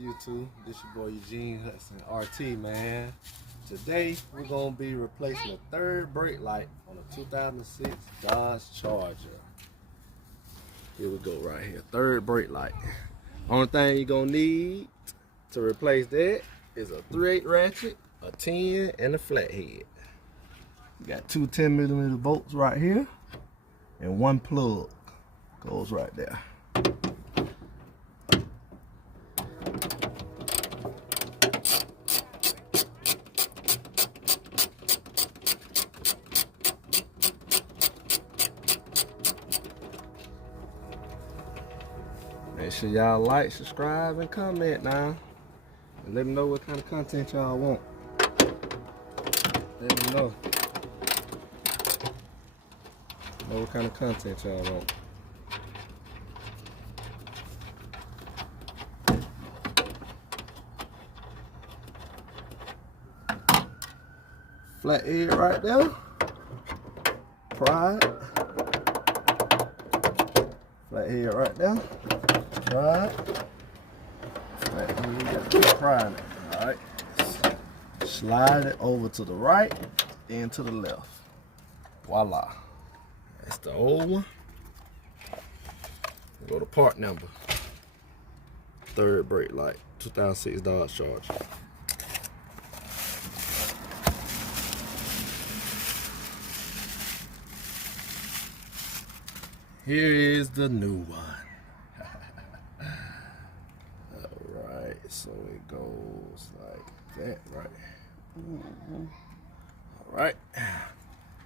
YouTube? This your boy Eugene Hudson RT, man. Today we're gonna be replacing the third brake light on a 2006 Dodge Charger. Here we go, right here. Third brake light. Only thing you're gonna need to replace that is a 3/8 ratchet, a 10, and a flathead. You got two 10mm bolts right here, and one plug goes right there. Make sure y'all like, subscribe, and comment now. And let me know what kind of content y'all want. Let me know. Know what kind of content y'all want. Flathead right there. Pride. Flathead right there. Pride. Flathead, got the pride. Alright. Slide it over to the right and to the left. Voila. That's the old one. Go to part number. Third brake light. 2006 Dodge Charger. Here is the new one. Alright, so it goes like that, right? Alright.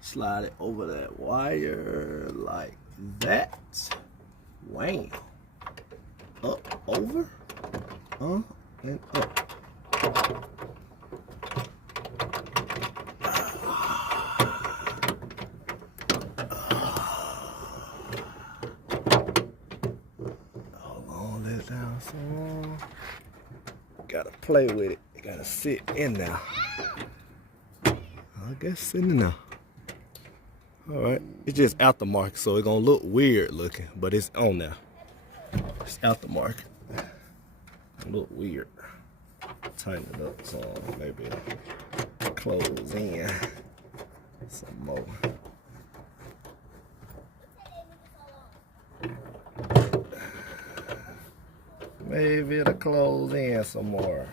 Slide it over that wire like that. Wham. Up, over, and up. Down some. Gotta play with it. It gotta sit in there. I guess sitting there. Alright. It's just aftermarket, so it's gonna look weird looking, but it's on there. It's aftermarket. Look weird. Tighten it up so maybe close in some more. Maybe it'll close in some more.